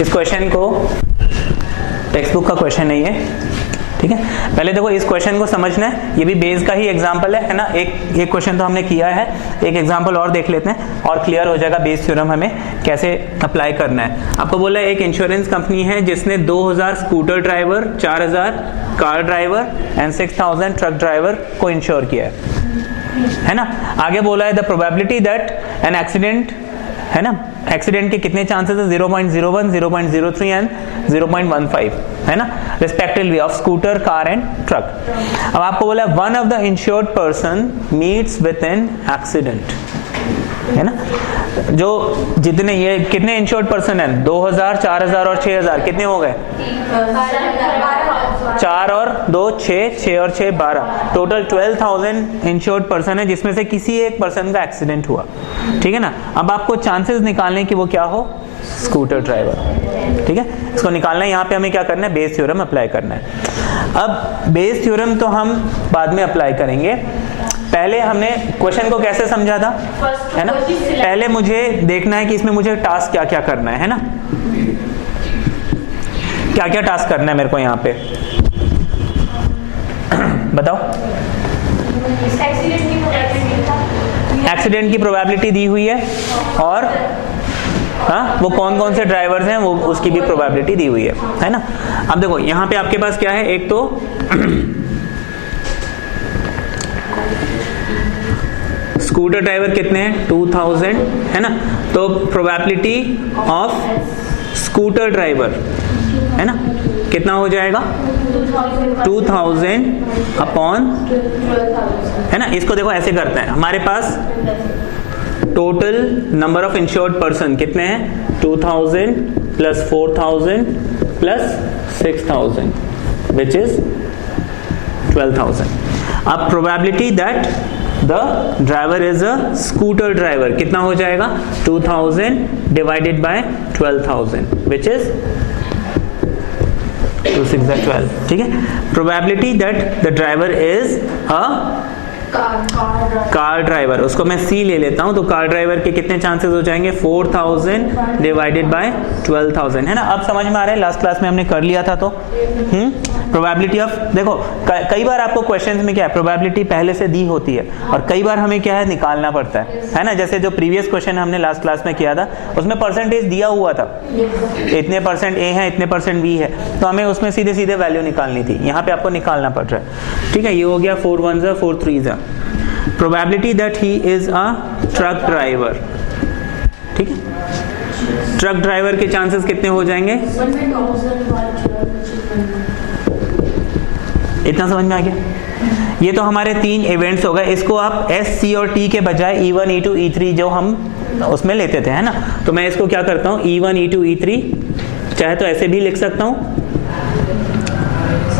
इस क्वेश्चन को, text book का क्वेश्चन है ये, ठीक है। पहले देखो इस क्वेश्चन को समझना है, ये भी बेस का ही एग्जांपल है ना। एक क्वेश्चन तो हमने किया है, एक एग्जांपल और देख लेते हैं और क्लियर हो जाएगा बेस थ्योरम हमें कैसे अप्लाई करना है। आपको बोला है एक इंश्योरेंस कंपनी है जिसने 2000 scooter driver, 4000 car driver and 6000 truck driver को इंश्योर किया है ना। आगे बोला है the probability that an accident, है ना, एक्सीडेंट के कितने चांसेस है, 0.01, 0.03 एंड 0.15, है ना, respectively of scooter, car and truck. अब आपको बोला one of the insured person meets with an accident, है ना। जो जितने ये कितने इंश्योर्ड पर्सन है, 2000, 4000 और 6000, कितने हो गए, 4 और 2 6, 6 और 6 12, टोटल 12000 इंश्योर्ड पर्सन है जिसमें से किसी एक पर्सन का एक्सीडेंट हुआ, ठीक है ना। अब आपको चांसेस निकालने की वो क्या हो, स्कूटर ड्राइवर, ठीक है। इसको निकालना है, यहाँ पे हमें क्या करना है, बेस थ्योरम अप्लाई करना है। अब बेस थ्योरम तो हम बाद में अप्लाई करेंगे, पहले हमने क्वेश्चन को कैसे समझा था, है ना। पहले मुझे देखना है कि इसमें मुझे टास्क क्या क्या करना है ना, क्या क्या टास्क करना है मेरे को यहाँ पे बताओ। एक्सीडेंट की प्रोबेबिलिटी दी हुई है और हाँ वो कौन कौन से ड्राइवर्स हैं वो उसकी भी प्रोबेबिलिटी दी हुई है ना। अब देखो यहाँ पे आपके पास क्या है, एक तो स्कूटर ड्राइवर कितने हैं, 2000, है ना। तो प्रोबेबिलिटी ऑफ स्कूटर ड्राइवर, है ना, कितना हो जाएगा, 2000 अपॉन, है ना। इसको देखो ऐसे करते हैं, हमारे पास total number of insured person कितने हैं, 2000 प्लस 4000 प्लस 6000 विच इज 12000। अब probability that the driver is a scooter driver कितना हो जाएगा, 2000 डिवाइडेड बाय 12000 विच इज 2 6 12, ठीक है। Probability that the driver is a car driver, उसको मैं सी ले लेता हूं, तो कार ड्राइवर के कितने चांसेस हो जाएंगे, 4000 डिवाइडेड बाय 12000, है ना। अब समझ में आ रहा है, लास्ट क्लास में हमने कर लिया था। तो प्रोबेबिलिटी ऑफ, देखो कई बार आपको क्वेश्चंस में क्या है, प्रोबेबिलिटी पहले से दी होती है और कई बार हमें क्या है निकालना पड़ता है ना। जैसे जो प्रीवियस क्वेश्चन हमने लास्ट क्लास में किया था उसमें परसेंटेज दिया हुआ था, इतने परसेंट ए है, इतने परसेंट बी है, तो हमें उसमें सीधे सीधे वैल्यू निकालनी थी। यहाँ पे आपको निकालना पड़ रहा है, ठीक है। ये हो गया 4 1 4 3। Probability that he is a truck driver, ठीक है। ट्रक ड्राइवर के चांसेस कितने हो जाएंगे, इतना समझ में आ गया। ये तो हमारे 3 इवेंट्स हो गए। इसको आप एस, सी और टी के बजाय E1 E2 E3 जो हम उसमें लेते थे, है ना। तो मैं इसको क्या करता हूँ, E1 E2 E3 चाहे तो ऐसे भी लिख सकता हूँ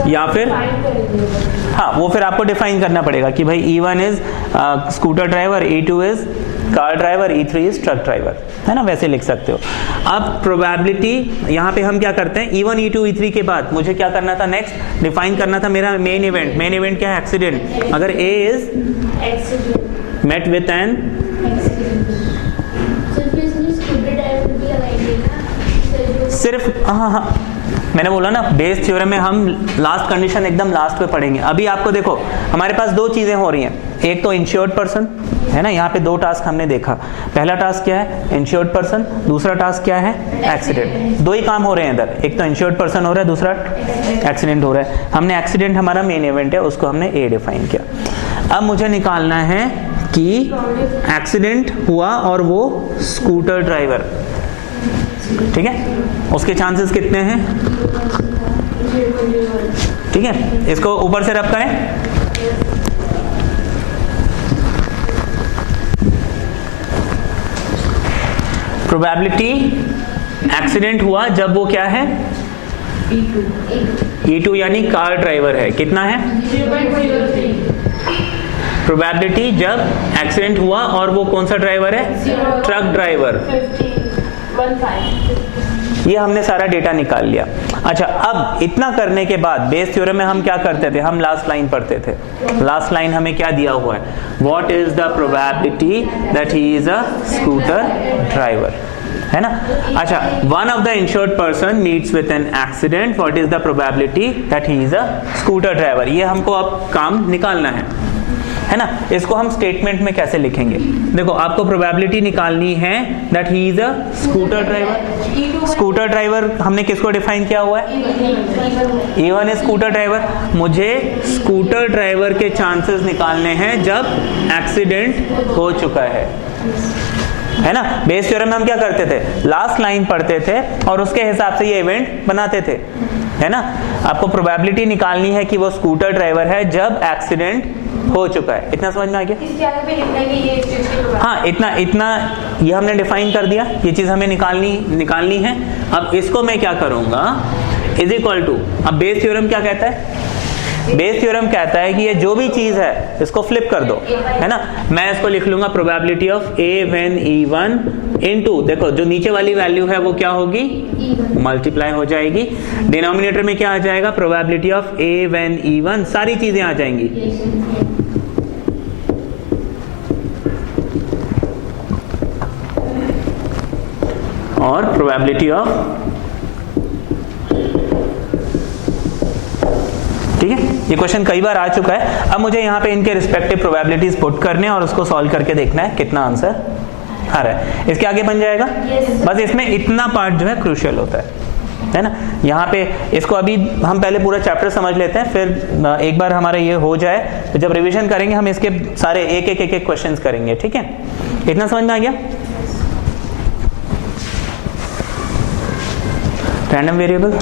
या फिर हाँ वो फिर आपको डिफाइन करना पड़ेगा कि भाई E1 is scooter driver, E2 is car driver, E3 is truck driver, है ना, वैसे लिख सकते हो। अब प्रोबेबिलिटी यहाँ पे हम क्या करते हैं, E1 E2 E3 के बाद मुझे क्या करना था, नेक्स्ट डिफाइन करना था मेरा मेन इवेंट। मेन इवेंट क्या है, एक्सीडेंट। अगर A is met with an, सिर्फ हाँ मैंने बोला ना बेस थ्योरम में हम लास्ट कंडीशन एकदम लास्ट पे पढ़ेंगे। अभी आपको देखो हमारे पास 2 चीजें हो रही हैं, एक तो इंश्योर्ड पर्सन, है ना। यहाँ पे 2 टास्क हमने देखा, पहला टास्क क्या है, इंश्योर्ड पर्सन, दूसरा टास्क क्या है, एक्सीडेंट। 2 ही काम हो रहे हैं इधर, एक तो इंश्योर्ड पर्सन हो रहा है, दूसरा एक्सीडेंट हो रहा है। हमने एक्सीडेंट हमारा मेन इवेंट है, उसको हमने ए डिफाइन किया। अब मुझे निकालना है कि एक्सीडेंट हुआ और वो स्कूटर ड्राइवर, ठीक है, उसके चांसेस कितने हैं, ठीक है। इसको ऊपर से रब करें, प्रोबेबिलिटी एक्सीडेंट हुआ जब वो क्या है, E2 यानी कार ड्राइवर है, कितना है, 0.03। प्रोबेबिलिटी जब एक्सीडेंट हुआ और वो कौन सा ड्राइवर है, ट्रक ड्राइवर, 15। ये हमने सारा डेटा निकाल लिया। अच्छा, अब इतना करने के बाद बेस थ्योरम में हम क्या करते थे, हम लास्ट लाइन पढ़ते थे। लास्ट लाइन हमें क्या दिया हुआ है, what is the probability that he is a scooter driver, है ना। अच्छा, one of the insured person meets with an accident, what is the probability that he is a scooter driver. ये हमको अब काम निकालना है ना। इसको हम स्टेटमेंट में कैसे लिखेंगे? देखो, आपको प्रोबेबिलिटी निकालनी है that he is a scooter driver. Scooter driver हमने किसको डिफाइन किया हुआ है? E1 is scooter driver. मुझे स्कूटर ड्राइवर के चांसेस निकालने हैं जब एक्सीडेंट हो चुका है ना। बेस थ्योरम में हम क्या करते थे? लास्ट लाइन पढ़ते थे और उसके हिसाब से ये इवेंट बनाते थे, है ना। आपको प्रोबेबिलिटी निकालनी है कि वो स्कूटर ड्राइवर है जब एक्सीडेंट हो चुका है। इतना समझ में आ गया? हाँ, इतना ये हमने डिफाइन कर दिया, ये चीज हमें निकालनी है। अब इसको मैं क्या करूंगा? इज इक्वल टू, अब बेस थ्योरम क्या कहता है? बेस थ्योरम कहता है कि ये जो भी चीज है इसको फ्लिप कर दो, है ना। मैं इसको लिख लूंगा probability of A when E1 into, देखो जो नीचे वाली वैल्यू है वो क्या होगी? मल्टीप्लाई हो जाएगी। डिनोमिनेटर में क्या आ जाएगा? Probability of A when E1, सारी चीजें आ जाएंगी। और प्रोबेबिलिटी ऑफ, ठीक है। ये क्वेश्चन कई बार आ चुका है। अब मुझे यहाँ पे इनके रिस्पेक्टिव प्रोबेबिलिटीज पुट करने और उसको सॉल्व करके देखना है कितना आंसर आ रहा है। इसके आगे बन जाएगा। बस इसमें इतना पार्ट जो है क्रूशियल होता है ना। यहाँ पे इसको अभी हम पहले पूरा चैप्टर समझ लेते हैं, फिर एक बार हमारा ये हो जाए तो जब रिवीजन करेंगे हम इसके सारे एक एक क्वेश्चन करेंगे, ठीक है। इतना समझ में आ गया? रैंडम वेरिएबल,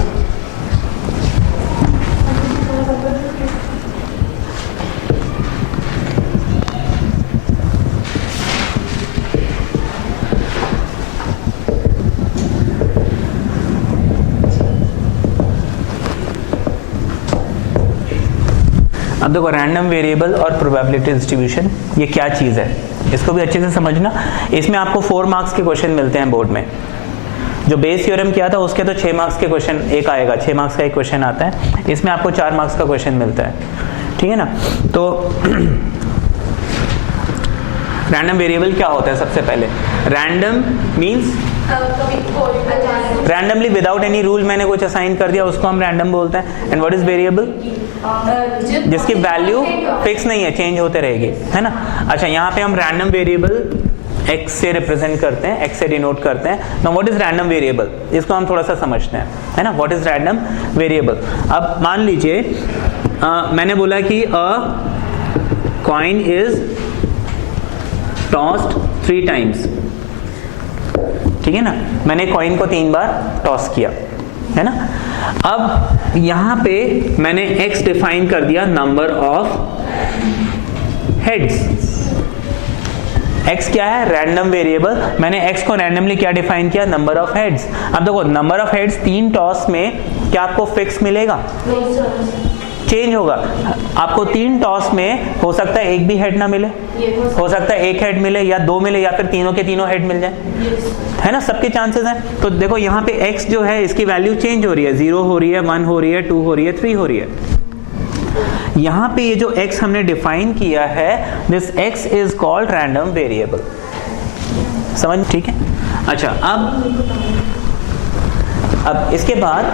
अब देखो रैंडम वेरिएबल और प्रोबेबिलिटी डिस्ट्रीब्यूशन ये क्या चीज़ है, इसको भी अच्छे से समझना। इसमें आपको 4 मार्क्स के क्वेश्चन मिलते हैं बोर्ड में। जो बेस थ्योरम किया था उसके तो 6 मार्क्स के क्वेश्चन एक आएगा, 6 मार्क्स का एक क्वेश्चन आता है। इसमें आपको 4 मार्क्स का क्वेश्चन मिलता है, ठीक है ना। तो रैंडम वेरिएबल क्या होता है? सबसे पहले random means randomly without any rule मैंने कुछ असाइन कर दिया, उसको हम रैंडम बोलते हैं। And what is variable? जिसकी वैल्यू फिक्स नहीं है, चेंज होते रहेगी, है ना। अच्छा, यहाँ पे हम रैंडम वेरिएबल x से रिप्रेजेंट करते हैं, x से डिनोट करते हैं। Now what is random variable? इसको हम थोड़ा सा समझते हैं, है ना। What is random variable? अब मान लीजिए मैंने बोला कि अ कॉइन इज टॉस्ड 3 टाइम्स, ठीक है ना। मैंने कॉइन को 3 बार टॉस किया, है ना। अब यहां पे मैंने x डिफाइन कर दिया नंबर ऑफ हेड्स। x क्या है? Random variable. मैंने x को रैंडमली क्या डिफाइन किया? Number of heads. अब देखो नंबर ऑफ हेड्स 3 टॉस में क्या आपको फिक्स मिलेगा? चेंज होगा। आपको 3 टॉस में हो सकता है एक भी हेड ना मिले, हो सकता है एक हेड मिले या 2 मिले या फिर तीनों के तीनों हेड मिल जाए, है ना। सबके चांसेस हैं। तो देखो यहाँ पे x जो है इसकी वैल्यू चेंज हो रही है, 0 हो रही है, 1 हो रही है, 2 हो रही है, 3 हो रही है। यहाँ पे ये जो x हमने डिफाइन किया है, this x is called random variable. समझ, ठीक है। अच्छा, अब इसके बाद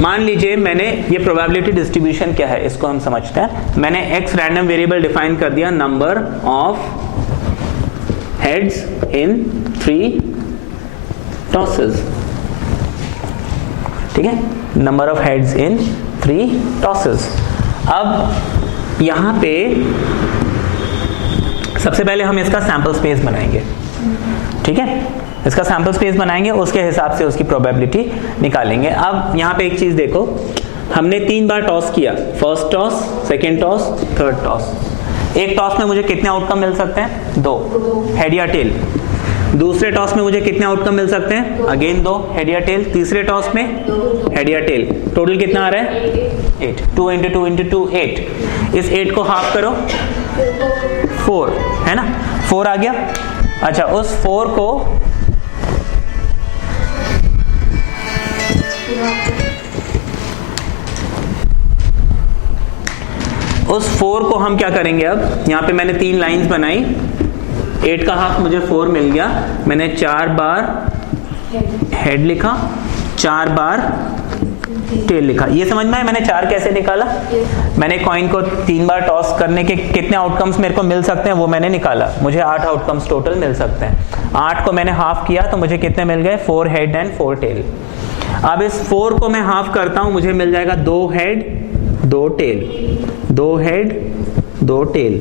मान लीजिए मैंने ये प्रोबेबिलिटी डिस्ट्रीब्यूशन क्या है इसको हम समझते हैं। मैंने x रैंडम वेरिएबल डिफाइन कर दिया number of heads in 3 tosses, ठीक है। Number of heads in 3 tosses. अब यहां पे सबसे पहले हम इसका सैंपल स्पेस बनाएंगे, ठीक है। इसका सैंपल स्पेस बनाएंगे, उसके हिसाब से उसकी प्रोबेबिलिटी निकालेंगे। अब यहाँ पे एक चीज देखो, हमने 3 बार टॉस किया, first toss, second toss, third toss. एक टॉस में मुझे कितने आउटकम मिल सकते हैं? 2, हेड या टेल। दूसरे टॉस में मुझे कितने आउटकम मिल सकते हैं? अगेन 2, हेड या टेल। तीसरे टॉस में हेड या टेल। टोटल कितना आ रहा है? 8। 2 × 2 × 2 8। इस 8 को हाफ करो, 4, है ना। 4 आ गया। अच्छा, उस 4 को हम क्या करेंगे? अब यहाँ पे मैंने 3 लाइंस बनाई, 8 का हाफ मुझे 4 मिल गया, मैंने 4 बार हेड लिखा, 4 बार टेल लिखा। ये समझ में आया मैंने 4 कैसे निकाला? मैंने कॉइन को 3 बार टॉस करने के कितने आउटकम्स मेरे को मिल सकते हैं वो मैंने निकाला, मुझे 8 आउटकम्स टोटल मिल सकते हैं। 8 को मैंने हाफ किया तो मुझे कितने मिल गए? 4 हेड एंड 4 टेल। अब इस 4 को मैं हाफ करता हूं, मुझे मिल जाएगा 2 हेड 2 टेल, 2 हेड 2 टेल।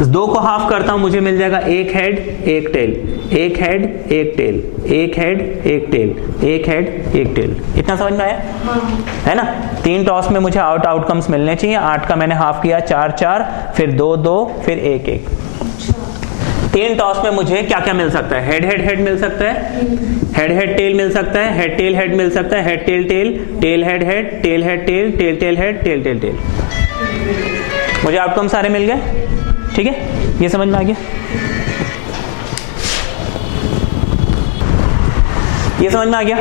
इस 2 को हाफ करता हूं, मुझे मिल जाएगा 1 head 1 tail, 1 head 1 tail, 1 head 1 tail, 1 head 1 tail. इतना समझ में आया? है ना? 3 टॉस में मुझे आउटकम्स मिलने चाहिए। 8 का मैंने हाफ किया, 4 4, फिर 2 2, फिर 1 1। 3 टॉस में मुझे क्या क्या मिल सकता है? हेड हेड हेड मिल सकता है, हेड हेड टेल मिल सकता है, हेड टेल हेड मिल सकता है, head tail tail, tail head head, tail head tail, tail tail head, tail tail tail. मुझे आउटकम सारे मिल गए। ठीक है, ये समझ में आ गया? ये समझ में आ गया?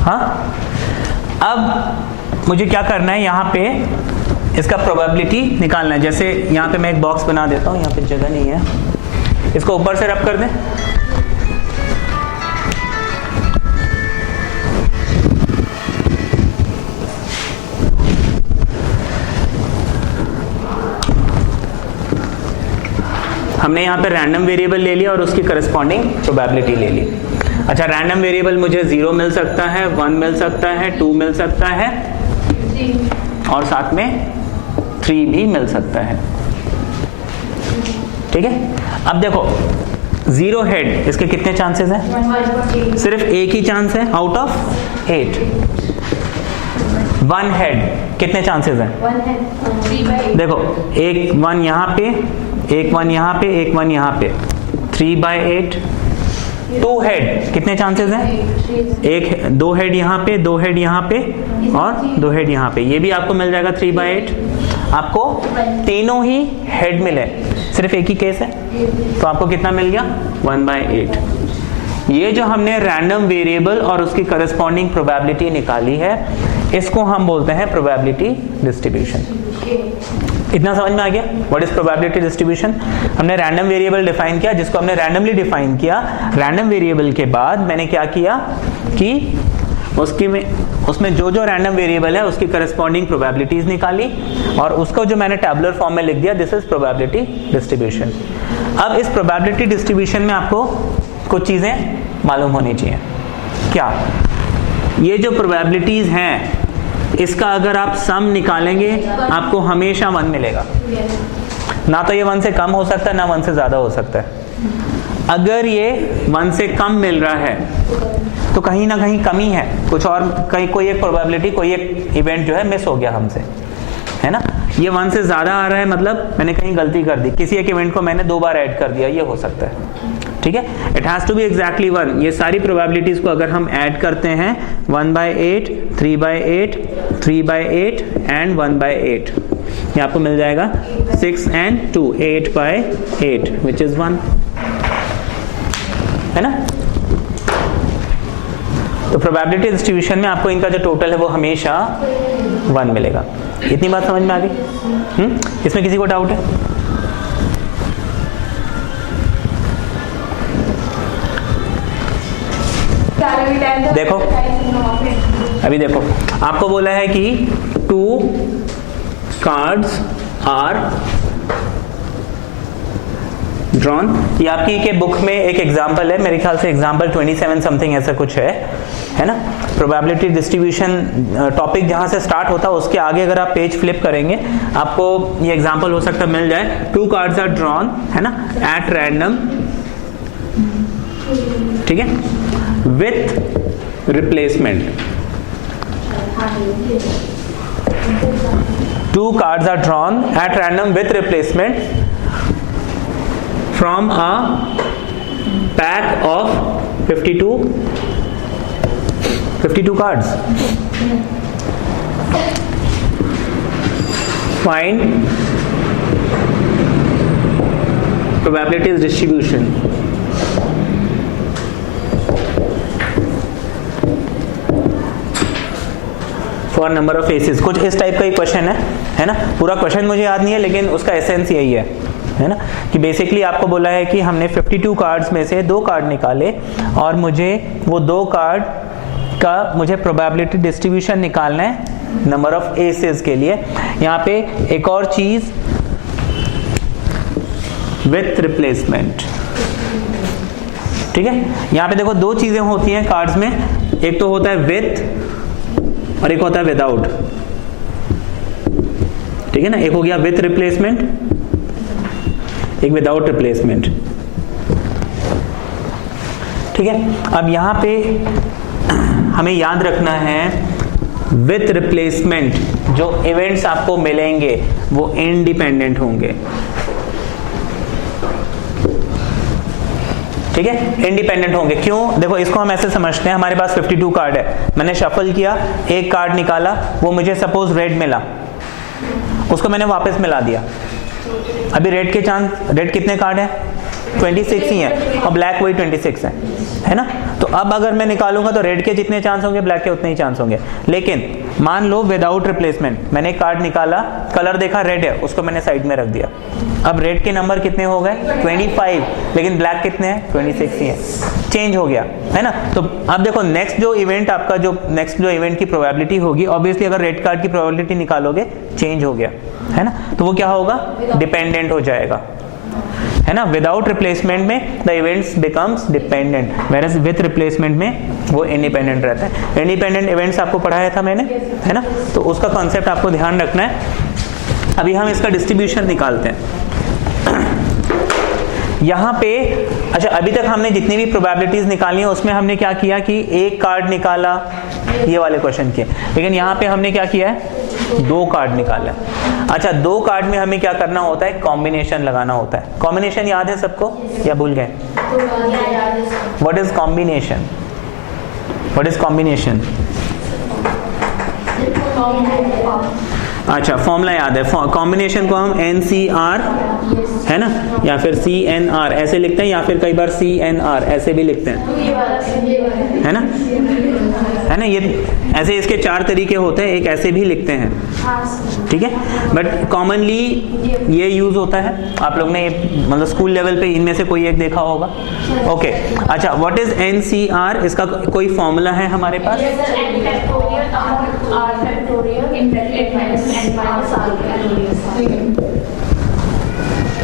हाँ, अब मुझे क्या करना है, यहाँ पे इसका प्रोबेबिलिटी निकालना है। जैसे यहाँ पे मैं एक बॉक्स बना देता हूँ, यहाँ पे जगह नहीं है, इसको ऊपर से रब कर दें। हमने यहाँ पे रैंडम वेरिएबल ले लिया और उसकी करस्पॉन्डिंग प्रोबेबिलिटी ले ली। अच्छा, रैंडम वेरिएबल मुझे 0 मिल सकता है, 1 मिल सकता है, 2 मिल सकता है और साथ में 3 भी मिल सकता है। ठीक है, अब देखो 0 हेड, इसके कितने चांसेस हैं? सिर्फ एक ही चांस है आउट ऑफ 8। 1 हेड कितने चांसेस हैं? देखो, एक 1 यहाँ पे, एक 1 यहाँ पे, एक 1 यहाँ पे, 3/8। 2 हेड कितने चांसेस हैं? एक 2 हेड यहाँ पे, 2 हेड यहाँ पे और 2 हेड यहाँ पे, ये भी आपको मिल जाएगा 3/8। आपको तीनों ही हेड मिले, सिर्फ एक ही केस है, तो आपको कितना मिल गया? 1/8। ये जो हमने रैंडम वेरिएबल और उसकी करस्पॉन्डिंग प्रोबेबिलिटी निकाली है, इसको हम बोलते हैं प्रोबेबिलिटी डिस्ट्रीब्यूशन। इतना समझ में आ गया? What is probability distribution? हमने रैंडम वेरिएबल डिफाइन किया, जिसको हमने रैंडमली डिफाइन किया। रैंडम वेरिएबल के बाद मैंने क्या किया कि उसमें जो जो रैंडम वेरिएबल है उसकी करस्पॉन्डिंग प्रोबेबिलिटीज निकाली और उसको जो मैंने टैबुलर फॉर्म में लिख दिया, दिस इज प्रोबेबिलिटी डिस्ट्रीब्यूशन। अब इस प्रोबेबिलिटी डिस्ट्रीब्यूशन में आपको कुछ चीजें मालूम होनी चाहिए। क्या? ये जो प्रोबेबिलिटीज हैं, इसका अगर आप सम निकालेंगे आपको हमेशा 1 मिलेगा। ना तो ये 1 से कम हो सकता है, ना 1 से ज्यादा हो सकता है। अगर ये 1 से कम मिल रहा है तो कहीं ना कहीं कमी है, कुछ और कहीं कोई एक प्रोबेबिलिटी, कोई एक इवेंट जो है मिस हो गया हमसे, है ना? ये 1 से ज्यादा आ रहा है, मतलब मैंने कहीं गलती कर दी, किसी एक इवेंट को मैंने 2 बार ऐड कर दिया, ये हो सकता है। ठीक है, it has to be exactly 1। ये सारी प्रोबेबिलिटीज को अगर हम ऐड करते हैं, 1/8, 3/8, 3/8 एंड 1/8, ये आपको मिल जाएगा 6 and 2, 8/8 विच इज 1, है ना? तो प्रोबेबिलिटी डिस्ट्रीब्यूशन में आपको इनका जो टोटल है वो हमेशा 1 मिलेगा। इतनी बात समझ में आ गई? इसमें किसी को डाउट है? देखो, अभी देखो, आपको बोला है कि 2 कार्ड्स आर ड्रॉन। ये आपकी के बुक में एक एग्जांपल है, मेरे ख्याल से एग्जांपल 27 समथिंग ऐसा कुछ है ना? प्रोबेबिलिटी डिस्ट्रीब्यूशन टॉपिक जहां से स्टार्ट होता है उसके आगे अगर आप पेज फ्लिप करेंगे आपको ये एग्जांपल हो सकता है मिल जाए। 2 कार्ड्स आर ड्रॉन, है ना, एट रैंडम, ठीक है, with replacement. 2 cards are drawn at random with replacement from a pack of 52 cards. Find probabilities distribution. For number of faces, कुछ इस टाइप का ही क्वेश्चन है ना? पूरा क्वेश्चन मुझे याद नहीं है लेकिन उसका एसेंस यही है। है ना, कि बेसिकली आपको बोला है कि हमने 52 कार्ड्स में से 2 कार्ड निकाले और मुझे वो 2 कार्ड का मुझे प्रोबेबिलिटी डिस्ट्रीब्यूशन निकालना है नंबर ऑफ एसेस के लिए। यहाँ पे एक और चीज विथ रिप्लेसमेंट, ठीक है। यहाँ पे देखो 2 चीजें होती हैं कार्ड्स में, एक तो होता है विथ और एक होता है विदाउट, ठीक है ना। एक हो गया विथ रिप्लेसमेंट, एक विदाउट रिप्लेसमेंट, ठीक है। अब यहां पे हमें याद रखना है विथ रिप्लेसमेंट जो इवेंट्स आपको मिलेंगे वो इंडिपेंडेंट होंगे, ठीक है, इंडिपेंडेंट होंगे। क्यों? देखो इसको हम ऐसे समझते हैं, हमारे पास 52 कार्ड है, मैंने शफल किया, एक कार्ड निकाला, वो मुझे सपोज रेड मिला, उसको मैंने वापस मिला दिया। अभी रेड के चांस, रेड कितने कार्ड है? 26 ही है और ब्लैक वही 26 है ना। तो अब अगर मैं निकालूंगा तो रेड के जितने चांस होंगे ब्लैक के उतने ही चांस होंगे। लेकिन मान लो विदाउट रिप्लेसमेंट, मैंने एक कार्ड निकाला, कलर देखा रेड है, उसको मैंने साइड में रख दिया। अब रेड के नंबर कितने हो गए? 25, लेकिन ब्लैक कितने हैं? 26 ही है, चेंज हो गया, है ना। तो अब देखो नेक्स्ट जो इवेंट आपका, जो नेक्स्ट जो इवेंट की प्रोबेबिलिटी होगी, ऑब्वियसली अगर रेड कार्ड की प्रोबेबिलिटी निकालोगे चेंज हो गया, है ना। तो वो क्या होगा? डिपेंडेंट हो जाएगा, है ना। विदाउट रिप्लेसमेंट में the events becomes dependent, whereas with replacement में वो इंडिपेंडेंट रहता है। इंडिपेंडेंट इवेंट्स आपको पढ़ाया था मैंने, है ना, तो उसका कॉन्सेप्ट आपको ध्यान रखना है। अभी हम इसका डिस्ट्रीब्यूशन निकालते हैं यहाँ पे। अच्छा, अभी तक हमने जितनी भी प्रोबेबिलिटीज निकाली है उसमें हमने क्या किया कि एक कार्ड निकाला, ये वाले क्वेश्चन के। लेकिन यहाँ पे हमने क्या किया है? 2 कार्ड निकाला। अच्छा, 2 कार्ड में हमें क्या करना होता है? कॉम्बिनेशन लगाना होता है। कॉम्बिनेशन याद है सबको या भूल गए? What is combination? What is combination? अच्छा, फॉर्मूला याद है। कॉम्बिनेशन को हम NCR, है ना, या फिर CNR ऐसे लिखते हैं, या फिर कई बार CNR ऐसे भी लिखते हैं, है ना, है ना। ये ऐसे इसके 4 तरीके होते हैं, एक ऐसे भी लिखते हैं, ठीक है, बट कॉमनली ये यूज होता है। आप लोग ने मतलब स्कूल लेवल पे इनमें से कोई एक देखा होगा। ओके, अच्छा, व्हाट इज NCR? इसका कोई फॉर्मूला है हमारे पास?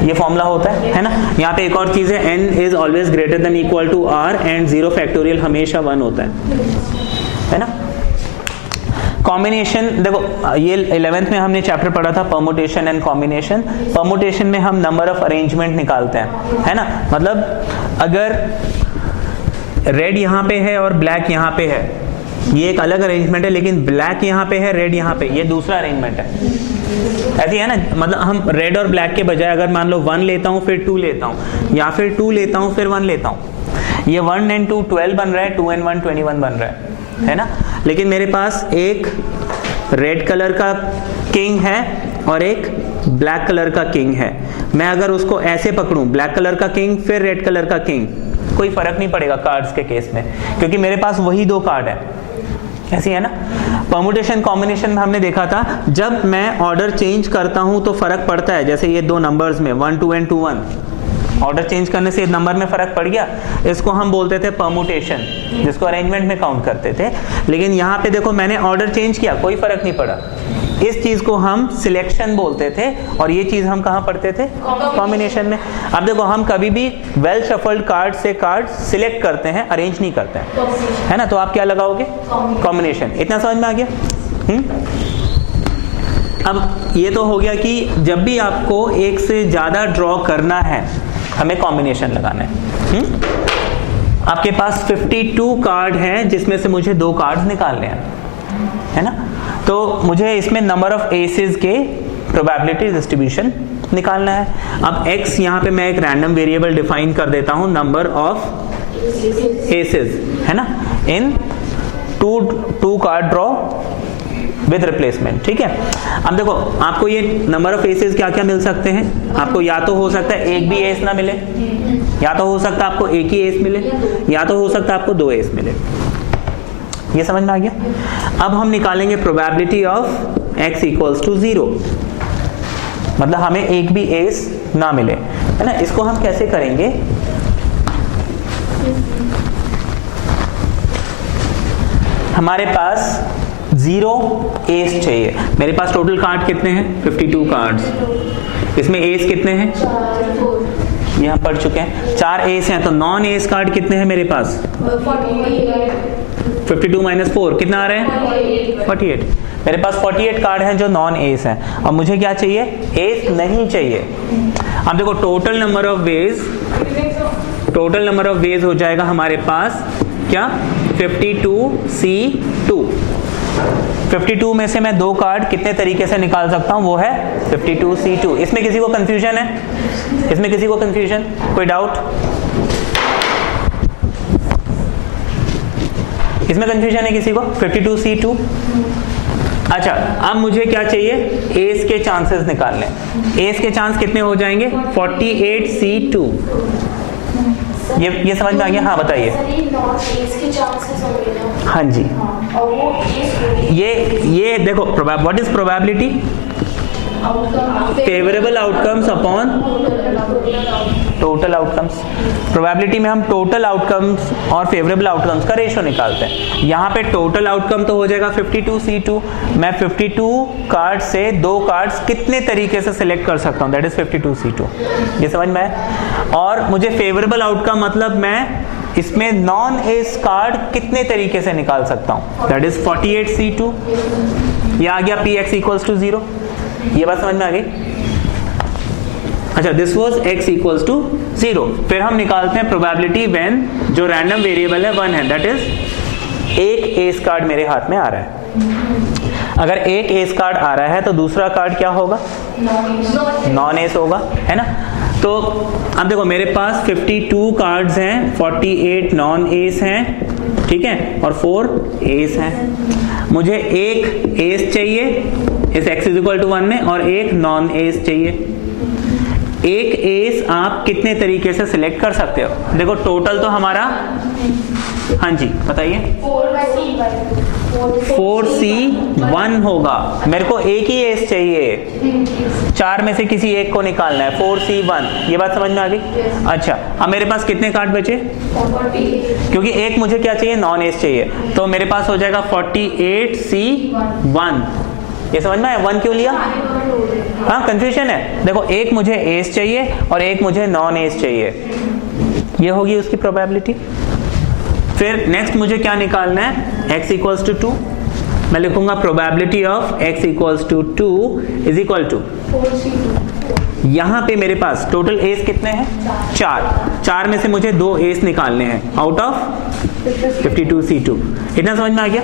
ये फॉर्मूला होता है ना। यहाँ पे एक और चीज है, n is always greater than equal to r and 0 factorial हमेशा 1 होता है ना। कॉम्बिनेशन देखो, ये 11th में हमने चैप्टर पढ़ा था परमुटेशन एंड कॉम्बिनेशन। परमुटेशन में हम नंबर ऑफ अरेंजमेंट निकालते हैं, है ना। मतलब अगर रेड यहाँ पे है और ब्लैक यहाँ पे है, ये एक अलग अरेंजमेंट है, लेकिन ब्लैक यहाँ पे है, रेड यहाँ पे, ये दूसरा अरेंजमेंट है। ऐसी है ना, मतलब हम रेड और ब्लैक के बजाय अगर मान लो 1 लेता हूँ फिर 2 लेता हूँ, या फिर 2 लेता हूँ फिर 1 लेता हूँ, ये 1 and 2 12 बन रहा है, 2 and 1 21 बन रहा है ना। लेकिन मेरे पास एक रेड कलर का किंग है और एक ब्लैक कलर का किंग है। मैं अगर उसको ऐसे पकड़ूं, ब्लैक कलर का किंग फिर रेड कलर का किंग, कोई फर्क नहीं पड़ेगा कार्ड्स के केस में, क्योंकि मेरे पास वही 2 कार्ड है। ऐसी है ना। परमुटेशन कॉम्बिनेशन में हमने देखा था, जब मैं ऑर्डर चेंज करता हूं तो फर्क पड़ता है। जैसे ये 2 नंबर्स में 1 2 and 2 1, ऑर्डर चेंज करने से नंबर में फर्क पड़ गया, इसको हम बोलते थे परमुटेशन, जिसको अरेंजमेंट में काउंट करते थे। लेकिन यहाँ पे देखो, मैंने ऑर्डर चेंज किया, कोई फर्क नहीं पड़ा, इस चीज को हम सिलेक्शन बोलते थे, और ये चीज हम कहाँ पढ़ते थे? कॉम्बिनेशन में। अब देखो, हम कभी भी वेल शफल्ड कार्ड से कार्ड सिलेक्ट करते हैं, अरेंज नहीं करते हैं, है ना। तो आप क्या लगाओगे? कॉम्बिनेशन। इतना समझ में आ गया? अब ये तो हो गया कि जब भी आपको एक से ज्यादा ड्रॉ करना है हमें कॉम्बिनेशन लगाना है। आपके पास 52 कार्ड हैं जिसमें से मुझे 2 कार्ड निकालने हैं, है ना। तो मुझे इसमें नंबर ऑफ एसेस के प्रोबेबिलिटी डिस्ट्रीब्यूशन निकालना है। अब x यहाँ पे मैं एक रैंडम वेरिएबल डिफाइन कर देता हूँ, नंबर ऑफ एसेस, है ना, इन 2 कार्ड ड्रॉ विद रिप्लेसमेंट, ठीक है। अब देखो, आपको ये नंबर ऑफ एसेस क्या क्या मिल सकते हैं। आपको या तो हो सकता है एक भी एस ना मिले, या तो हो सकता है आपको एक ही एस मिले, या तो हो सकता है आपको 2 एस मिले। ये समझ में आ गया। अब हम निकालेंगे probability of x equals to 0, मतलब हमें एक भी एस ना मिले, है ना। इसको हम कैसे करेंगे, हमारे पास 0 एस चाहिए। मेरे पास टोटल कार्ड कितने हैं, 52 कार्ड्स, इसमें एस कितने हैं, यहाँ पढ़ चुके हैं, 4 एस हैं, तो नॉन एस कार्ड कितने हैं मेरे पास, 52 माइनस 4 कितना आ रहा है, 48। मेरे पास 48 कार्ड हैं जो नॉन एस हैं, और मुझे क्या चाहिए, एस नहीं चाहिए। अब देखो टोटल नंबर ऑफ वेज हो जाएगा हमारे पास क्या, 52C2। 52 में से मैं 2 कार्ड कितने तरीके से निकाल सकता हूं, वो है 52C2। इसमें किसी को कंफ्यूजन है, इसमें किसी को कंफ्यूजन, कोई डाउट, इसमें कंफ्यूजन है किसी को, 52C2। अच्छा, अब मुझे क्या चाहिए, एस के चांसेस निकालने। एस के चांस कितने हो जाएंगे, 48C2। ये समझ में आ गया, हाँ बताइए। हाँ जी, ये देखो, what is probability, favourable outcomes upon total outcomes. Probability में हम टोटल आउटकम्स और फेवरेबल आउटकम्स का रेशियो निकालते हैं। यहाँ पे टोटल आउटकम तो हो जाएगा 52C2। मैं 52 कार्ड से 2 कार्ड्स कितने तरीके से सिलेक्ट कर सकता हूँ, दैट इज 52C2। ये समझ में आया। और मुझे फेवरेबल आउटकम मतलब मैं इसमें नॉन एस कार्ड कितने तरीके से निकाल सकता हूँ, दैट इज 48C2। ये आ गया px इक्वल्स टू 0। ये बात समझ में आ गई। अच्छा, this was x equals to 0। फिर हम निकालते हैं प्रोबेबिलिटी व्हेन जो रैंडम वेरिएबल है 1 है, दैट इज एक एस कार्ड मेरे हाथ में आ रहा है। अगर एक एस कार्ड आ रहा है तो दूसरा कार्ड क्या होगा, नॉन एस होगा, है ना। तो अब देखो मेरे पास 52 कार्ड्स हैं, 48 नॉन एस हैं, ठीक है, और 4 एस हैं। मुझे एक एस चाहिए इस x इज इक्वल टू 1 में, और एक नॉन एस चाहिए। एक एस आप कितने तरीके से सिलेक्ट कर सकते हो, देखो टोटल तो हमारा, हाँ जी बताइए, 4C1 होगा। मेरे को एक ही एस चाहिए, 4 में से किसी एक को निकालना है, 4C1। ये बात समझ में आ गई। अच्छा, अब मेरे पास कितने कार्ड बचे, क्योंकि एक मुझे क्या चाहिए, नॉन एस चाहिए, तो मेरे पास हो जाएगा 48C1। ये समझ में आया, 1 क्यों लिया, हाँ कंफ्यूजन है। देखो एक मुझे एस चाहिए और एक मुझे नॉन एस चाहिए, ये होगी उसकी प्रोबेबिलिटी। फिर नेक्स्ट मुझे क्या निकालना है, x इक्वल्स टू 2। मैं लिखूंगा probability of x equals to 2 is equal to, यहाँ पे मेरे पास टोटल एस कितने हैं, 4 में से मुझे 2 एस निकालने हैं आउट ऑफ 52C2। इतना समझ में आ गया।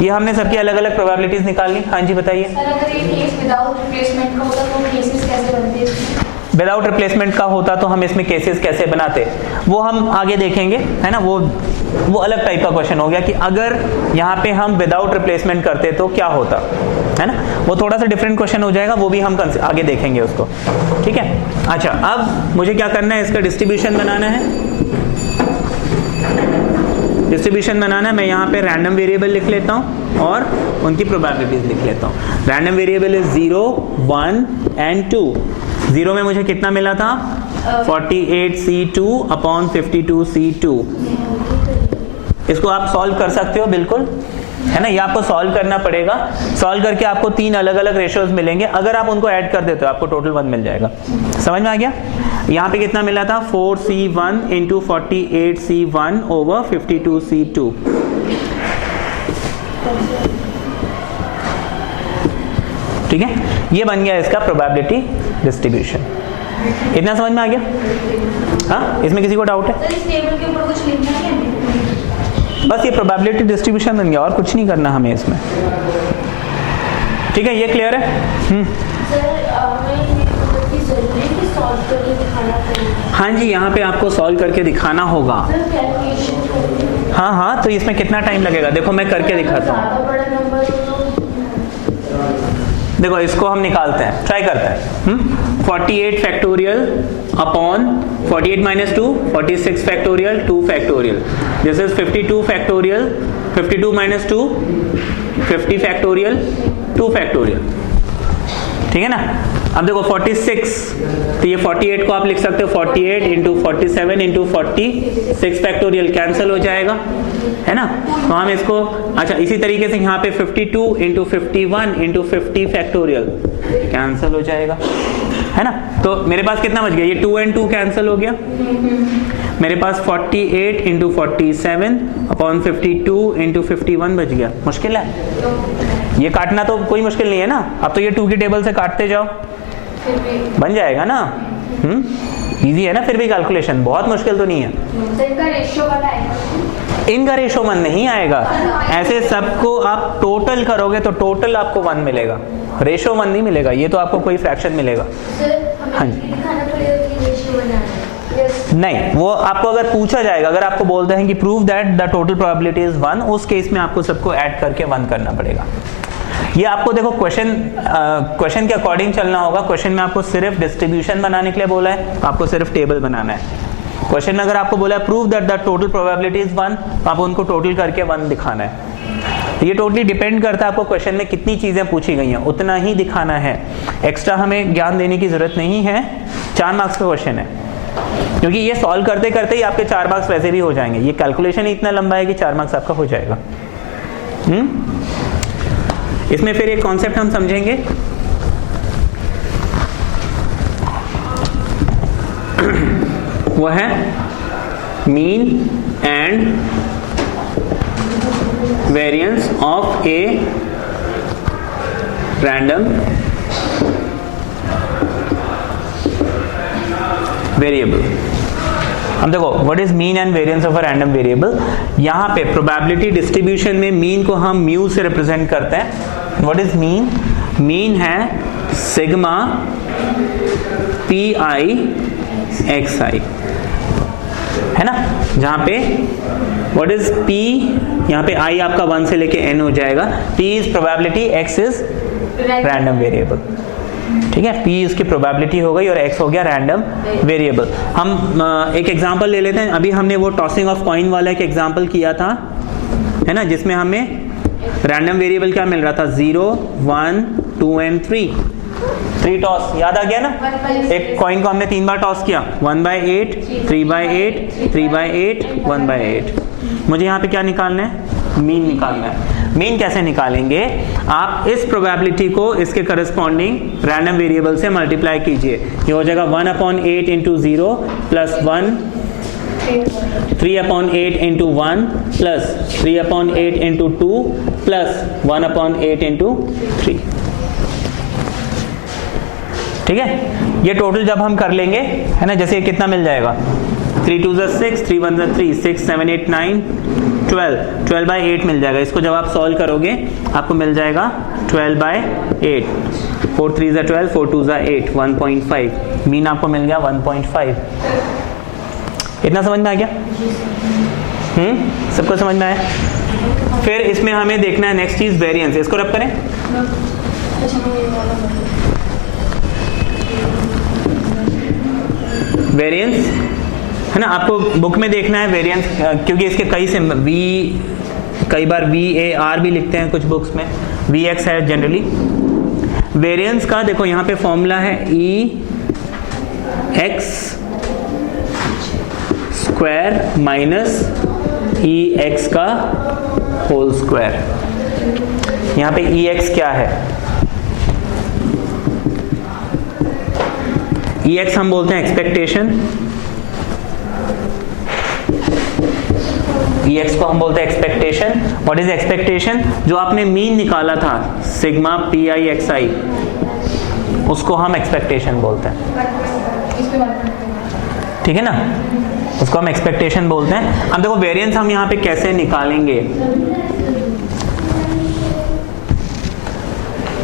ये हमने सबकी अलग अलग प्रोबेबिलिटीज निकाली। हाँ जी बताइए। विदाउट रिप्लेसमेंट का होता तो हम इसमें केसेस कैसे बनाते, वो हम आगे देखेंगे, है ना। वो अलग टाइप का क्वेश्चन हो गया कि अगर यहाँ पे हम विदाउट रिप्लेसमेंट करते तो क्या होता, है ना। वो थोड़ा सा डिफरेंट क्वेश्चन हो जाएगा, वो भी हम आगे देखेंगे उसको, ठीक है। अच्छा, अब मुझे क्या करना है, इसका डिस्ट्रीब्यूशन बनाना है। डिस्ट्रीब्यूशन बनाना है, मैं यहाँ पे रैंडम वेरिएबल लिख लेता हूँ और उनकी प्रोबेबिलिटीज लिख लेता हूँ। Random variable is 0, 1 and 2। 0 में मुझे कितना मिला था, 48C2 अपॉन 52C2। इसको आप सॉल्व कर सकते हो बिल्कुल, है ना। ये आपको सॉल्व करना पड़ेगा। सॉल्व करके आपको 3 अलग अलग रेशियोज मिलेंगे, अगर आप उनको ऐड कर देते हो आपको टोटल 1 मिल जाएगा। समझ में आ गया। यहाँ पे कितना मिला था, 4C1 into 48C1 over 52C2। ठीक है, ये बन गया इसका प्रोबेबिलिटी डिस्ट्रीब्यूशन। इतना समझ में आ गया। हाँ, इसमें किसी को डाउट है? बस ये प्रोबेबिलिटी डिस्ट्रीब्यूशन बन गया, और कुछ नहीं करना हमें इसमें। ठीक है, ये क्लियर है? हाँ जी, यहाँ पे आपको सॉल्व करके दिखाना होगा। हाँ हाँ, तो इसमें कितना टाइम लगेगा, देखो मैं करके दिखाता हूँ। देखो इसको हम निकालते हैं, ट्राई करते हैं। 48 factorial upon 48 minus 2, 46 factorial, 2 factorial. This is 52 factorial, 52 minus 2, 50 factorial, 2 factorial. ठीक है ना। अब देखो 46, तो ये 48 को आप लिख सकते हो 48 इंटू 47 इंटू 46 फैक्टोरियल कैंसिल हो जाएगा, है ना। तो हम इसको, अच्छा इसी तरीके से यहाँ पे 52 इंटू 51 इंटू 50 फैक्टोरियल कैंसिल हो जाएगा, है ना। तो मेरे पास कितना बच गया, ये 2 and 2 कैंसिल हो गया, मेरे पास 48 इंटू 47 अपॉन 52 इंटू 51 बच गया। मुश्किल है ये काटना, तो कोई मुश्किल नहीं है ना। अब तो ये 2 की टेबल से काटते जाओ, बन जाएगा ना। इजी है ना, फिर भी कैलकुलेशन बहुत मुश्किल तो नहीं है। इनका रेशो 1 नहीं आएगा, ऐसे सबको आप टोटल करोगे तो टोटल आपको 1 मिलेगा, रेशो 1 नहीं मिलेगा, ये तो आपको कोई फ्रैक्शन मिलेगा। हाँ जी, नहीं, वो आपको अगर पूछा जाएगा, अगर आपको बोलते हैं कि prove that the total probability is 1, उस केस में आपको सबको ऐड करके 1 करना पड़ेगा। ये आपको देखो क्वेश्चन के अकॉर्डिंग चलना होगा। क्वेश्चन में आपको सिर्फ डिस्ट्रीब्यूशन बनाने के लिए बोला है, आपको सिर्फ टेबल बनाना है। क्वेश्चन में अगर आपको बोला है prove that the total probability is 1, तो आप उनको टोटल करके 1 दिखाना है। ये टोटली डिपेंड करता है आपको क्वेश्चन में कितनी चीजें पूछी गई हैं, उतना ही दिखाना है। एक्स्ट्रा हमें ज्ञान देने की जरूरत नहीं है। 4 मार्क्स का क्वेश्चन है, क्योंकि ये सॉल्व करते करते ही आपके 4 मार्क्स वैसे भी हो जाएंगे। ये कैलकुलेशन ही इतना लंबा है कि 4 मार्क्स आपका हो जाएगा। इसमें फिर एक कॉन्सेप्ट हम समझेंगे, वह है mean and variance of a random variable. अब देखो what is mean and variance of a random variable. यहाँ पे प्रोबेबिलिटी डिस्ट्रीब्यूशन में मीन को हम म्यू से रिप्रेजेंट करते हैं। What is mean? मीन है सिग्मा पी आई एक्स आई, है ना। जहाँ पे व्हाट इज पी, यहाँ पे आई आपका 1 से लेके n हो जाएगा। p is probability, x is random variable, ठीक है। p उसकी प्रोबेबिलिटी हो गई और x हो गया रैंडम वेरिएबल। हम एक एग्जांपल ले लेते हैं। अभी हमने वो टॉसिंग ऑफ कॉइन वाला एक एग्जांपल किया था, है ना, जिसमें हमें रैंडम वेरिएबल क्या मिल रहा था, 0 1 2 and 3 टॉस, याद आ गया ना। एक कॉइन को हमने 3 बार टॉस किया, 1/8 3/8 3/8 1/8। मुझे यहाँ पे क्या निकालना है, मीन निकालना है। मीन कैसे निकालेंगे, आप इस प्रोबेबिलिटी को इसके करस्पॉन्डिंग रैंडम वेरिएबल से मल्टीप्लाई कीजिए। ये हो जाएगा 1/8 into 0 plus 1, 3/8 into 1 plus 3/8 into 2 plus 1/8 into 3, ठीक है। ये टोटल जब हम कर लेंगे, है ना, जैसे कितना मिल जाएगा, 3 2 6 3 1 3 6 7 8 9 12/8 मिल जाएगा। इसको जब आप सॉल्व करोगे आपको मिल जाएगा 12/8, 4 3 12 4 2 8 1.5। मीन आपको मिल गया 1.5। इतना समझ में आ गया? सबको समझ में आया? फिर इसमें हमें देखना है नेक्स्ट चीज वेरिएंस। इसको रब करें। वेरिएंस, है ना, आपको बुक में देखना है वेरिएंस, क्योंकि इसके कई बार VAR भी लिखते हैं कुछ बुक्स में, VX है जनरली। वेरिएंस का देखो यहाँ पे फॉर्मूला है EX स्क्वायर माइनस EX का होल स्क्वायर। यहाँ पे EX क्या है, EX हम बोलते हैं एक्सपेक्टेशन, EX को हम बोलते हैं एक्सपेक्टेशन। What is expectation? जो आपने मीन निकाला था सिग्मा पी आई एक्स आई, उसको हम एक्सपेक्टेशन बोलते हैं, ठीक है ना, उसको हम एक्सपेक्टेशन बोलते हैं। अब देखो वेरिएंस हम यहाँ पे कैसे निकालेंगे,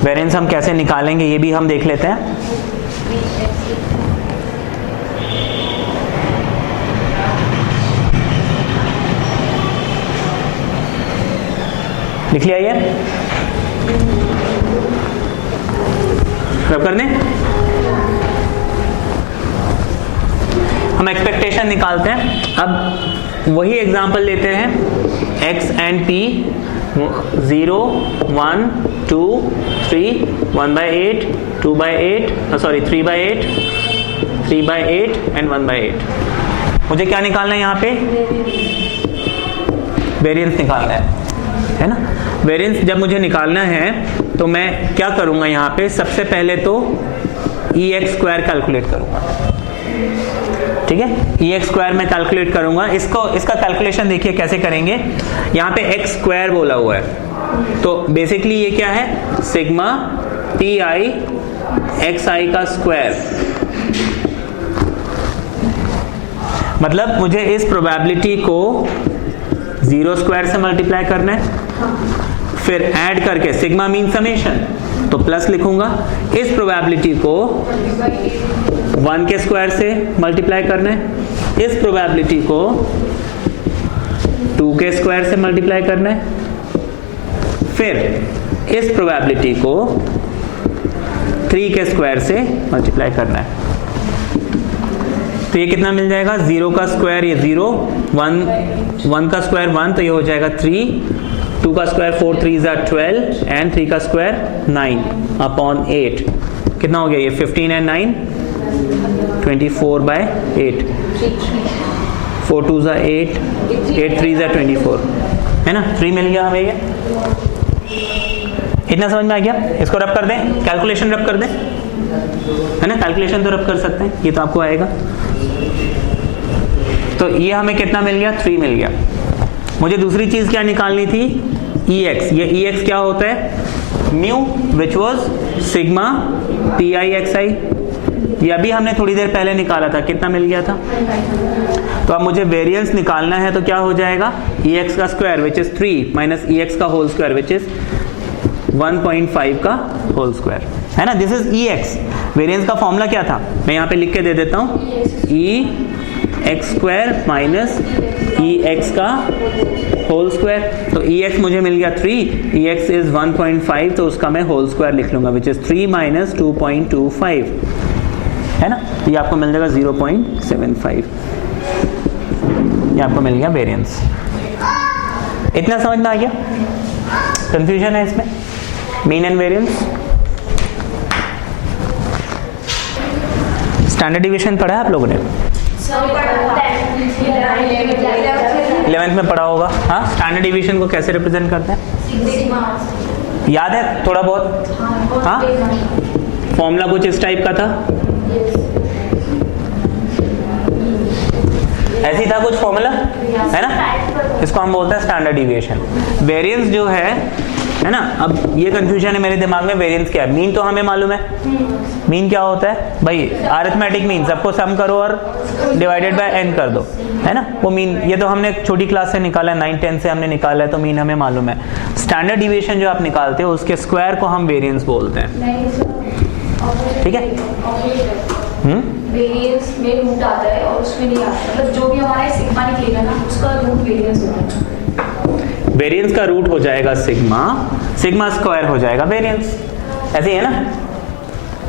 वेरिएंस हम कैसे निकालेंगे ये भी हम देख लेते हैं। लिख लिया ये, रब कर दें। हम एक्सपेक्टेशन निकालते हैं। अब वही एग्जांपल लेते हैं, x and p 0 1 2 3 1/8 2/8 sorry 3/8 3/8 and 1/8। मुझे क्या निकालना है यहाँ पे? वेरिएंस निकालना है ना। वेरिएंस जब मुझे निकालना है तो मैं क्या करूंगा यहाँ पे? सबसे पहले तो EX² कैलकुलेट करूंगा, ठीक है। EX² में कैलकुलेट करूंगा। इसका कैलकुलेशन देखिए कैसे करेंगे। यहाँ पे x² बोला हुआ है, तो बेसिकली ये क्या है? सिग्मा TI XI का स्क्वायर। मतलब मुझे इस प्रोबेबिलिटी को 0² से मल्टीप्लाई करना है, फिर ऐड करके सिग्मा मीन समेशन, तो प्लस लिखूंगा। इस प्रोबेबिलिटी को 1 के स्क्वायर से मल्टीप्लाई करना है, इस प्रोबेबिलिटी को 2 के स्क्वायर से मल्टीप्लाई करना है, फिर इस प्रोबेबिलिटी को 3 के स्क्वायर से मल्टीप्लाई करना है। तो ये कितना मिल जाएगा? 0 का स्क्वायर ये 0, 1 का स्क्वायर 1, तो ये हो जाएगा 3, 2 का स्क्वायर 4 3 12 एंड 3 का स्क्वायर 9/8। कितना हो गया ये? 15 एंड 9 24/8। 4 2 8, 8 3 24, है ना। 3 मिल गया हमें ये। इतना समझ में आ गया? इसको रब कर दें, कैलकुलेशन रब कर दें, है ना। कैलकुलेशन तो रब कर सकते हैं, ये तो आपको आएगा। तो ये हमें कितना मिल गया? 3 मिल गया। मुझे दूसरी चीज क्या निकालनी थी? EX। ये EX क्या होता है? Mu which was sigma TI XI। ये अभी हमने थोड़ी देर पहले निकाला था, कितना मिल गया था? तो अब मुझे वेरिएंस निकालना है, तो क्या हो जाएगा? EX का square which is 3 minus EX का होल स्क्वायर विच इज 1.5 का होल स्क्वायर, है ना। This is EX। वेरिएंस का फॉर्मूला क्या था? मैं यहाँ पे लिख के दे देता हूँ, EX² माइनस EX का होल स्क्वायर। तो EX मुझे मिल गया 3, EX इज 1.5, तो उसका मैं होल स्क्वायर लिख लूंगा विच इज 3 माइनस 2.25, है ना। ये आपको मिल जाएगा 0.75। ये आपको मिल गया वेरिएंस। इतना समझ में आ गया? कंफ्यूजन है इसमें? Mean and variance. Standard division पढ़ा है आप लोगों ने? 11th में पढ़ा होगा। हाँ, स्टैंडर्ड डिवीजन को कैसे रिप्रेजेंट करते हैं? याद है थोड़ा बहुत? हाँ, फॉर्मूला कुछ इस टाइप का था, ऐसे ही था कुछ फॉर्मूला, है ना। इसको हम बोलते हैं स्टैंडर्ड डिविएशन। वेरिएंस जो है ना। अब ये कंफ्यूजन है मेरे दिमाग में, वेरिएंस क्या है? मीन तो हमें मालूम है। मीन क्या होता है भाई? अरिथमेटिक मीन, सबको सम करो और डिवाइडेड बाय n कर दो, है ना। वो मीन ये तो हमने छोटी क्लास से निकाला है, 9 10 से हमने निकाला है, तो मीन हमें मालूम है। स्टैंडर्ड डिविएशन जो आप निकालते हो उसके स्क्वायर को हम वेरिएंस बोलते हैं, ठीक है। वेरिएंस में रूट आता है और उसमें नहीं आता, मतलब जो भी हमारा सिग्मा निकलेगा ना उसका रूट वेरिएंस होगा। वेरिएंस का रूट हो जाएगा सिग्मा, सिग्मा स्क्वायर हो जाएगा वेरिएंस, ऐसे ही है ना।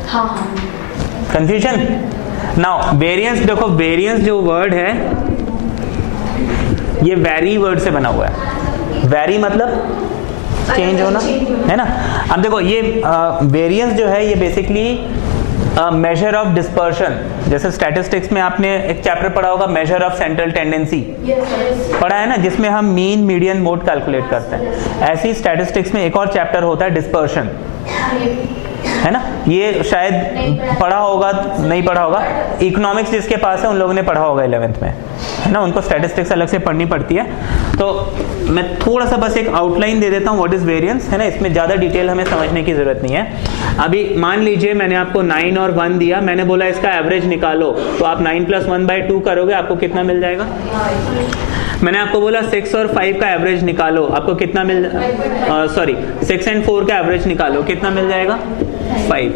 हाँ। कंफ्यूजन? नाउ वेरिएंस देखो, वेरिएंस जो वर्ड है ये वेरी वर्ड से बना हुआ है। वेरी मतलब चेंज होना, है ना। अब देखो ये वेरिएंस जो है ये बेसिकली मेजर ऑफ डिस्पर्शन। जैसे स्टैटिस्टिक्स में आपने एक चैप्टर पढ़ा होगा, मेजर ऑफ सेंट्रल टेंडेंसी, पढ़ा है ना, जिसमें हम मीन मीडियन मोड कैलकुलेट करते हैं। ऐसी स्टैटिस्टिक्स में एक और चैप्टर होता है डिस्पर्शन, है ना। ये शायद पढ़ा होगा, नहीं पढ़ा होगा। इकोनॉमिक्स जिसके पास है उन लोगों ने पढ़ा होगा 11th में, है ना। उनको स्टैटिस्टिक्स अलग से पढ़नी पड़ती है। तो मैं थोड़ा सा बस एक आउटलाइन दे देता हूँ व्हाट इज वेरिएंस, है ना। इसमें ज़्यादा डिटेल हमें समझने की ज़रूरत नहीं है। अभी मान लीजिए मैंने आपको 9 और 1 दिया, मैंने बोला इसका एवरेज निकालो, तो आप 9 + 1/2 करोगे, आपको कितना मिल जाएगा? मैंने आपको बोला 6 और 5 का एवरेज निकालो, आपको कितना मिल 6 एंड 4 का एवरेज निकालो, कितना मिल जाएगा? 5।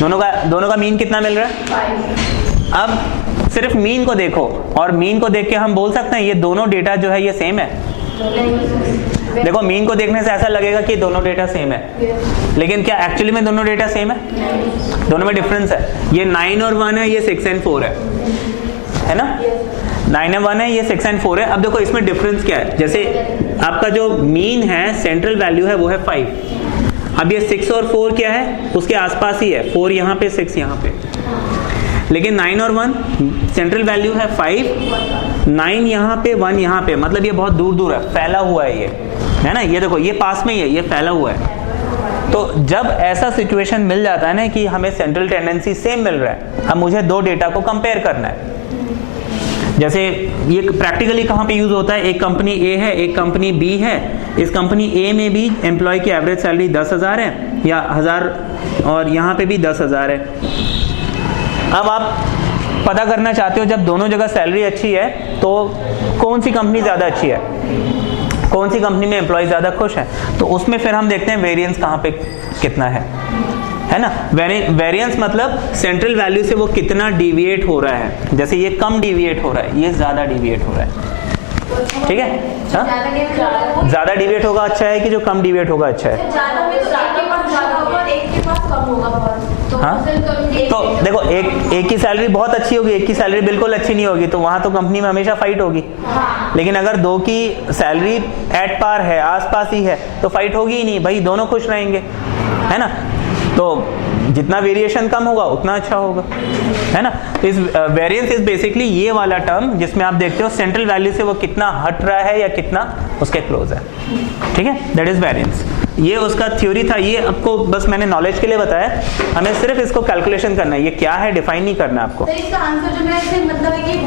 दोनों का मीन कितना मिल रहा है? अब सिर्फ मीन को देखो, और मीन को देख के हम बोल सकते हैं ये दोनों डेटा जो है ये सेम है। देखो मीन को देखने से ऐसा लगेगा कि दोनों डेटा सेम है, लेकिन क्या एक्चुअली में दोनों डेटा सेम है? दोनों में डिफरेंस है। ये 9 और 1 है, ये 6 एंड 4 है ना। 9 और 1 है, ये 6 एंड 4 है। अब देखो इसमें डिफरेंस क्या है। जैसे आपका जो मीन है, सेंट्रल वैल्यू है वो है 5, अब ये 6 और 4 क्या है, उसके आसपास ही है, 4 यहाँ पे 6 यहाँ पे, लेकिन 9 और 1 सेंट्रल वैल्यू है 5, 9 यहाँ पे 1 यहाँ पे, मतलब ये बहुत दूर दूर है, फैला हुआ है ये, है ना, ये देखो ये पास में ही है, ये फैला हुआ है। तो जब ऐसा सिचुएशन मिल जाता है ना कि हमें सेंट्रल टेंडेंसी सेम मिल रहा है, अब मुझे दो डेटा को कंपेयर करना है। जैसे ये प्रैक्टिकली कहाँ पे यूज होता है, एक कंपनी ए है, एक कंपनी बी है, इस कंपनी ए में भी एम्प्लॉय की एवरेज सैलरी 10,000 है या 1000, और यहाँ पे भी 10,000 है। अब आप पता करना चाहते हो जब दोनों जगह सैलरी अच्छी है तो कौन सी कंपनी ज़्यादा अच्छी है, कौन सी कंपनी में एम्प्लॉय ज़्यादा खुश है, तो उसमें फिर हम देखते हैं वेरिएंस कहाँ पे कितना है ना। वेरिएंस मतलब सेंट्रल वैल्यू से वो कितना डिविएट हो रहा है, जैसे ये कम डिविएट हो रहा है, ये ज़्यादा डिविएट हो रहा है, ठीक है। हाँ, ज़्यादा डिविएट होगा अच्छा है कि जो कम डिविएट होगा अच्छा है। हाँ, तो देखो एक की सैलरी बहुत अच्छी होगी, एक की सैलरी बिल्कुल अच्छी नहीं होगी, तो वहां तो कंपनी में हमेशा फाइट होगी। लेकिन अगर दो की सैलरी एट पार है, आसपास ही है, तो फाइट होगी ही नहीं भाई, दोनों खुश रहेंगे, है ना। तो जितना वेरिएशन कम होगा उतना अच्छा होगा, है ना। तो इस वेरिएंस इज बेसिकली ये वाला टर्म जिसमें आप देखते हो सेंट्रल वैल्यू से वो कितना हट रहा है या कितना उसके क्लोज है, ठीक है, दैट इज वेरिएंस। ये उसका थ्योरी था, ये आपको बस मैंने नॉलेज के लिए बताया, हमें सिर्फ इसको कैलकुलेशन करना है, ये क्या है डिफाइन नहीं करना आपको। तो इसका आंसर जो मैं मतलब है कि